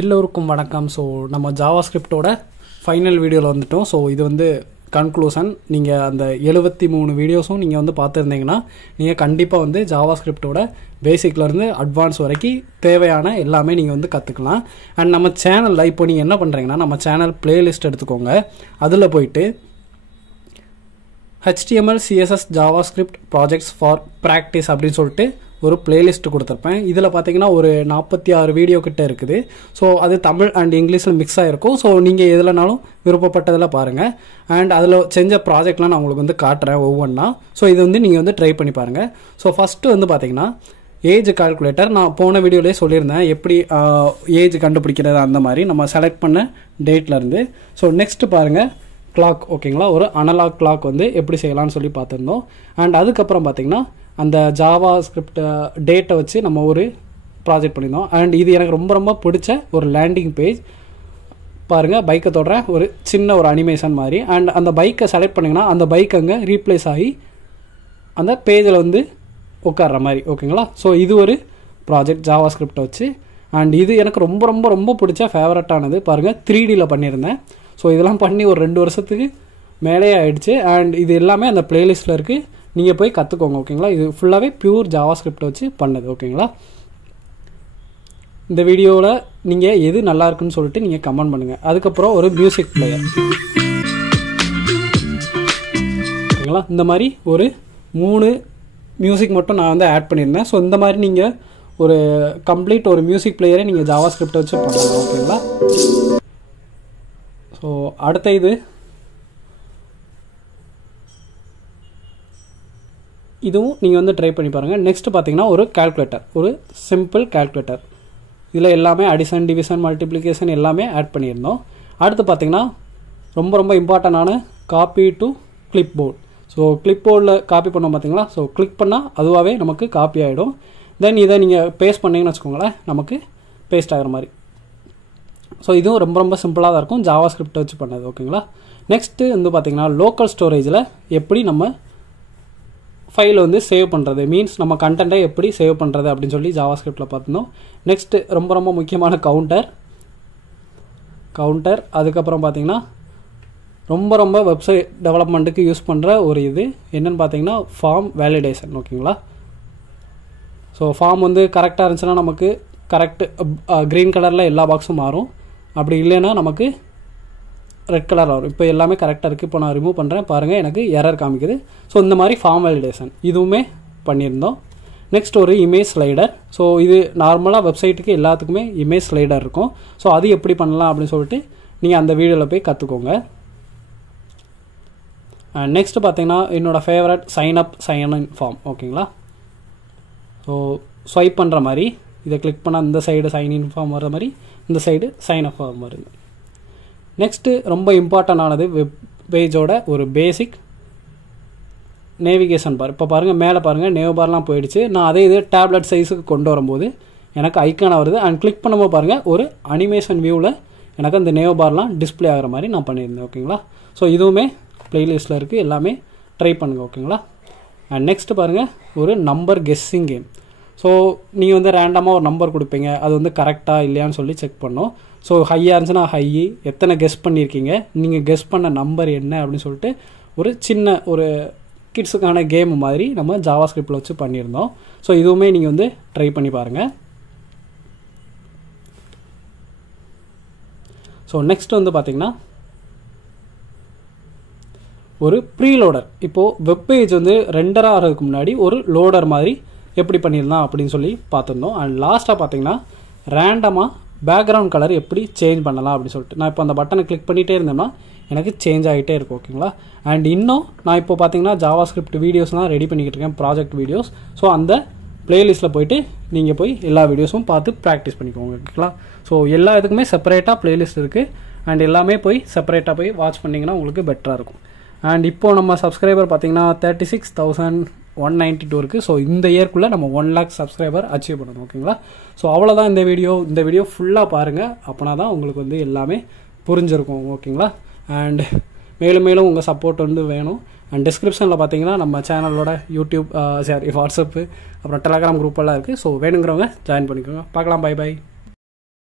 எல்லோருக்கும் வணக்கம். ஸோ நம்ம ஜாவாஸ்கிரிப்டோட ஃபைனல் வீடியோவில் வந்துட்டோம். ஸோ இது வந்து கன்க்ளூஷன். நீங்கள் அந்த 73 வீடியோஸும் நீங்கள் வந்து பார்த்துருந்தீங்கன்னா நீங்கள் கண்டிப்பாக வந்து ஜாவாஸ்கிரிப்டோட பேசிக்லேருந்து அட்வான்ஸ் வரைக்கும் தேவையான எல்லாமே நீங்கள் வந்து கற்றுக்கலாம். அண்ட் நம்ம சேனலில் இப்போ நீங்கள் என்ன பண்ணுறீங்கன்னா நம்ம சேனல் பிளேலிஸ்ட் எடுத்துக்கோங்க. அதில் போயிட்டு HTML CSS JavaScript projects for practice அப்படின்னு சொல்லிட்டு ஒரு பிளேலிஸ்ட் கொடுத்துருப்பேன். இதில் பார்த்தீங்கன்னா ஒரு 46 வீடியோ கிட்ட இருக்குது. ஸோ அது தமிழ் அண்ட் இங்கிலீஷில் மிக்ஸ் ஆகிருக்கும். ஸோ நீங்கள் எதுலனாலும் விருப்பப்பட்டதில் பாருங்கள். அண்ட் அதில் செஞ்ச ப்ராஜெக்ட்லாம் நான் உங்களுக்கு வந்து காட்டுறேன் ஒவ்வொன்றா. ஸோ இது வந்து நீங்கள் வந்து ட்ரை பண்ணி பாருங்கள். ஸோ ஃபஸ்ட்டு வந்து பார்த்தீங்கன்னா ஏஜ் கால்குலேட்டர். நான் போன வீடியோலேயே சொல்லியிருந்தேன் எப்படி ஏஜ் கண்டுபிடிக்கிறது அந்த மாதிரி நம்ம செலக்ட் பண்ண டேட்லேருந்து. ஸோ நெக்ஸ்ட்டு பாருங்கள் கிளாக். ஓகேங்களா, ஒரு அனலாக் கிளாக் வந்து எப்படி செய்யலாம்னு சொல்லி பார்த்துருந்தோம். அண்ட் அதுக்கப்புறம் பார்த்தீங்கன்னா அந்த ஜாவா ஸ்கிரிப்ட் டேட்டை வச்சு நம்ம ஒரு ப்ராஜெக்ட் பண்ணியிருந்தோம். அண்ட் இது எனக்கு ரொம்ப ரொம்ப பிடிச்ச ஒரு லேண்டிங் பேஜ். பாருங்கள், பைக்கை தொடர ஒரு சின்ன ஒரு அனிமேஷன் மாதிரி. அண்ட் அந்த பைக்கை செலக்ட் பண்ணிங்கன்னா அந்த பைக் அங்கே ரீப்ளேஸ் ஆகி அந்த பேஜில் வந்து உட்கார்ற மாதிரி. ஓகேங்களா, ஸோ இது ஒரு ப்ராஜெக்ட் ஜாவா ஸ்கிரிப்டை வச்சு. அண்ட் இது எனக்கு ரொம்ப ரொம்ப ரொம்ப பிடிச்ச ஃபேவரட்டானது. பாருங்கள், 3Dயில் பண்ணியிருந்தேன். ஸோ இதெல்லாம் பண்ணி ஒரு 2 வருஷத்துக்கு மேலே ஆகிடுச்சு. அண்ட் இது எல்லாமே அந்த பிளேலிஸ்ட்டில் இருக்குது, நீங்கள் போய் கற்றுக்கோங்க. ஓகேங்களா, இது ஃபுல்லாகவே பியூர் ஜாவா ஸ்கிரிப்டை வச்சு பண்ணது. ஓகேங்களா, இந்த வீடியோவில் நீங்கள் எது நல்லா இருக்குன்னு சொல்லிட்டு நீங்கள் கமெண்ட் பண்ணுங்கள். அதுக்கப்புறம் ஒரு மியூசிக் பிளேயர். ஓகேங்களா, இந்த மாதிரி ஒரு 3 மியூசிக் மட்டும் நான் வந்து ஆட் பண்ணியிருந்தேன். ஸோ இந்த மாதிரி நீங்கள் ஒரு கம்ப்ளீட் ஒரு மியூசிக் பிளேயரை நீங்கள் ஜாவா ஸ்கிரிப்டை வச்சு பண்ணலாம். ஓகேங்களா, ஸோ அடுத்த இதுவும் நீங்கள் வந்து ட்ரை பண்ணி பாருங்கள். நெக்ஸ்ட் பார்த்தீங்கன்னா ஒரு கால்குலேட்டர், ஒரு சிம்பிள் கால்குலேட்டர். இதில் எல்லாமே அடிஷன், டிவிஷன், மல்டிப்ளிகேஷன் எல்லாமே ஆட் பண்ணியிருந்தோம். அடுத்து பார்த்தீங்கன்னா ரொம்ப ரொம்ப இம்பார்ட்டண்டான copy to clipboard. So கிளிப் போர்டில் காப்பி பண்ணோம் பார்த்தீங்களா. ஸோ கிளிக் பண்ணால் அதுவாகவே நமக்கு காப்பி ஆகிடும். தென் இதை நீங்கள் பேஸ்ட் பண்ணிங்கன்னு வச்சுக்கோங்களேன், நமக்கு பேஸ்ட் ஆகிற மாதிரி. ஸோ இதுவும் ரொம்ப ரொம்ப சிம்பிளாக தான் இருக்கும், ஜாவா ஸ்கிரிப்டை வச்சு பண்ணது. ஓகேங்களா, நெக்ஸ்ட்டு வந்து பார்த்தீங்கன்னா லோக்கல் ஸ்டோரேஜில் எப்படி நம்ம ஃபைல் வந்து சேவ் பண்ணுறது, மீன்ஸ் நம்ம கண்டென்ட்டை எப்படி சேவ் பண்ணுறது அப்படின்னு சொல்லி ஜாவா ஸ்கிரிப்டில் பார்த்துருந்தோம். நெக்ஸ்ட்டு ரொம்ப ரொம்ப முக்கியமான கவுண்டர். அதுக்கப்புறம் பார்த்தீங்கன்னா ரொம்ப ரொம்ப வெப்சைட் டெவலப்மெண்ட்டுக்கு யூஸ் பண்ணுற ஒரு இது என்னென்னு பார்த்தீங்கன்னா ஃபார்ம் வேலிடேஷன். ஓகேங்களா, ஸோ ஃபார்ம் வந்து கரெக்டாக இருந்துச்சுன்னா நமக்கு கரெக்ட் க்ரீன் கலரில் எல்லா பாக்ஸும் மாறும். அப்படி இல்லைன்னா நமக்கு ரெட் கலர் வரும். இப்போ எல்லாமே கரெக்டாக இருக்குது. இப்போ நான் ரிமூவ் பண்ணுறேன், பாருங்கள் எனக்கு எரர் காமிக்குது. ஸோ இந்த மாதிரி ஃபார்ம் வேலிடேஷன் இதுவுமே பண்ணியிருந்தோம். நெக்ஸ்ட் ஒரு இமேஜ் ஸ்லைடர். ஸோ இது நார்மலாக வெப்சைட்டுக்கு எல்லாத்துக்குமே இமேஜ் ஸ்லைடர் இருக்கும். ஸோ அது எப்படி பண்ணலாம் அப்படின்னு சொல்லிட்டு நீங்கள் அந்த வீடியோவில் போய் கற்றுக்கோங்க. நெக்ஸ்ட் பார்த்தீங்கன்னா என்னோடய ஃபேவரட் சைன் இன் ஃபார்ம். ஓகேங்களா, ஸோ ஸ்வைப் பண்ணுற மாதிரி இதை கிளிக் பண்ணால் இந்த சைடு சைன்இன் ஃபார்ம் வர மாதிரி, இந்த சைடு சைன் அப் ஃபார்ம் வருது. நெக்ஸ்ட்டு ரொம்ப இம்பார்ட்டண்டானது வெப் பேஜோட ஒரு பேசிக் நேவிகேஷன் பார். இப்போ பாருங்கள், மேலே பாருங்கள் நேவ் பார்லாம் போயிடுச்சு. நான் அதே இது டேப்லெட் சைஸுக்கு கொண்டு வரும்போது எனக்கு ஐக்கான வருது. அண்ட் கிளிக் பண்ணும்போது பாருங்கள் ஒரு அனிமேஷன் வியூவில் எனக்கு அந்த நேவ் பார்லாம் டிஸ்பிளே ஆகிற மாதிரி நான் பண்ணியிருந்தேன். ஓகேங்களா, ஸோ இதுவுமே ப்ளேலிஸ்ட்டில் இருக்குது, எல்லாமே ட்ரை பண்ணுங்கள். ஓகேங்களா, அண்ட் நெக்ஸ்ட்டு பாருங்கள் ஒரு நம்பர் கெஸ்ஸிங் கேம். ஸோ நீங்கள் வந்து ரேண்டமாக ஒரு நம்பர் கொடுப்பீங்க, அது வந்து கரெக்டாக இல்லையான்னு சொல்லி செக் பண்ணோம். ஸோ ஹையாக இருந்துச்சுன்னா ஹை, எத்தனை கெஸ் பண்ணியிருக்கீங்க, நீங்கள் கெஸ் பண்ண நம்பர் என்ன அப்படின்னு சொல்லிட்டு ஒரு சின்ன ஒரு கிட்ஸுக்கான கேம் மாதிரி நம்ம ஜாவா ஸ்கிரிப்டில் வச்சு பண்ணியிருந்தோம். ஸோ இதுவுமே நீங்கள் வந்து ட்ரை பண்ணி பாருங்கள். ஸோ நெக்ஸ்ட் வந்து பார்த்தீங்கன்னா ஒரு ப்ரீலோடர். இப்போது வெப்பேஜ் வந்து ரெண்டர் ஆகிறதுக்கு முன்னாடி ஒரு லோடர் மாதிரி எப்படி பண்ணியிருந்தான் அப்படின்னு சொல்லி பார்த்துருந்தோம். அண்ட் லாஸ்ட்டாக பார்த்தீங்கன்னா ரேண்டமாக பேக்ரவுண்ட் கலர் எப்படி சேஞ்ச் பண்ணலாம் அப்படின்னு சொல்லிட்டு நான் இப்போ அந்த பட்டனை கிளிக் பண்ணிகிட்டே இருந்தேன்னா எனக்கு சேஞ்ச் ஆகிட்டே இருக்கும். ஓகேங்களா, அண்ட் இன்னும் நான் இப்போ பார்த்தீங்கன்னா ஜாவா ஸ்கிரிப்ட் வீடியோஸ்லாம் ரெடி பண்ணிக்கிட்டு இருக்கேன், ப்ராஜெக்ட் வீடியோஸ். ஸோ அந்த பிளேலிஸ்ட்டில் போயிட்டு நீங்கள் போய் எல்லா வீடியோஸும் பார்த்து ப்ராக்டிஸ் பண்ணிக்கோங்க. ஓகேங்களா, ஸோ எல்லா இதுக்குமே செப்பரேட்டாக பிளேலிஸ்ட் இருக்குது. அண்ட் எல்லாமே போய் செப்பரேட்டாக போய் வாட்ச் பண்ணிங்கன்னா உங்களுக்கு பெட்டராக இருக்கும். அண்ட் இப்போது நம்ம சப்ஸ்கிரைபர் பார்த்தீங்கன்னா 36,192 இருக்குது. ஸோ இந்த இயர்க்குள்ளே நம்ம 1 lakh சப்ஸ்கிரைபர் அச்சீவ் பண்ணணும். ஓகேங்களா, ஸோ அவ்வளோதான் இந்த வீடியோ ஃபுல்லாக பாருங்கள், அப்போனா தான் உங்களுக்கு வந்து எல்லாமே புரிஞ்சிருக்கும். ஓகேங்களா, அண்ட் மேலும் மேலும் உங்கள் சப்போர்ட் வந்து வேணும். அண்ட் டிஸ்கிரிப்ஷனில் பார்த்தீங்கன்னா நம்ம சேனலோட யூடியூப் வாட்ஸ்அப்பு அப்புறம் டெலகிராம் குரூப்பெல்லாம் இருக்குது. ஸோ வேணுங்கிறவங்க ஜாயின் பண்ணிக்கோங்க. பார்க்கலாம், பை.